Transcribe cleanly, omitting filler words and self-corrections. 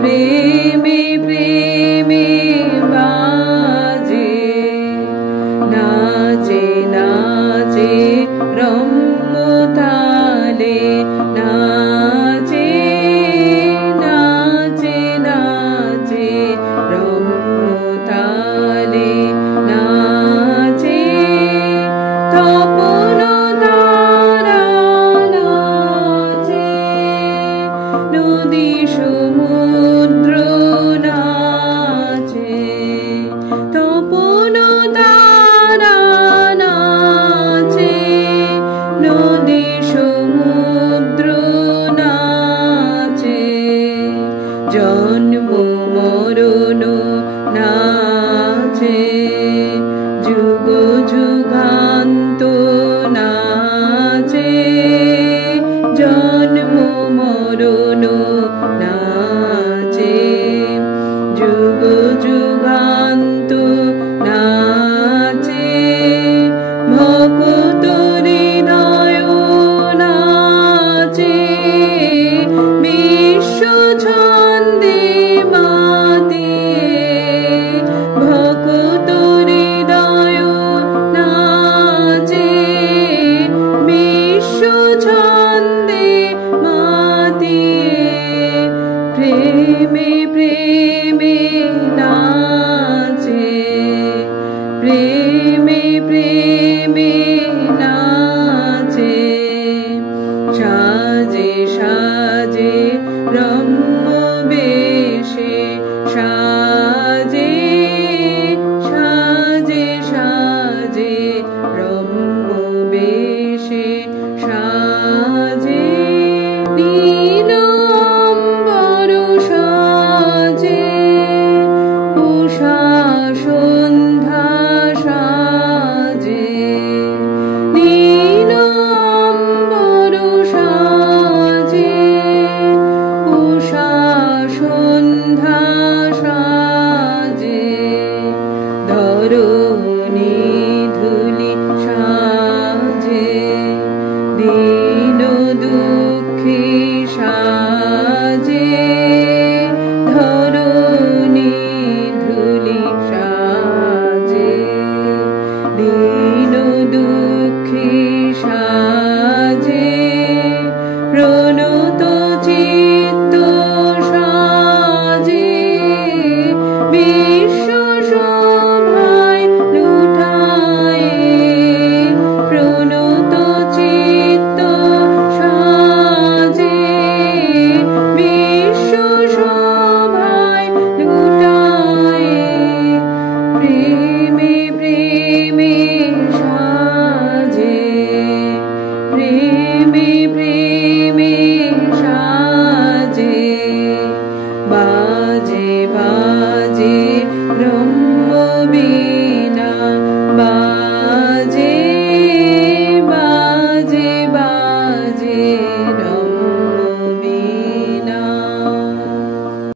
প্রেমে প্রেমে বাজে নাচে নাচে রম্যতালে নাচে নাচে নাচে রম্যতালে নাচে তপন তারা নাচে নদী সমুদ্র নাচে তপন তারা নাচে নদী সমুদ্র নাচে জন্ম মরণ নাচে যুগ যুগান্ত নাচে জন্ম মরণ নাচে যুগ যুগান্ত নাচে ভক্ত হৃদয় নাচে বিশ্ব ছন্দে মাতিয়ে ভক্ত হৃদয় নাচে বিশ্ব ছন্দে মাতিয়ে প্রেমে প্রেমে নাচে প্রেমে প্রেমে নাচে সাজে সাজে রম্য বেশে সাজে সাজে সাজে রম্য বেশে সাজে নীল অম্বর সাজে উষা সন্ধ্যা সাজে নীল অম্বর সাজে উষা সন্ধ্যা সাজে ধরণী ধুলি সাজে দীন দুঃখী সাজে ধরণী ধুলি সাজে দীন দুঃখী সাজে প্রণত চিত্ত সাজে বিশ্ব শোভায় লুটায়ে প্রণত চিত্ত সাজে বিশ্ব শোভায় লুটায়ে প্রেমে প্রেমে সাজে প্রেমে প্রেমে সাজে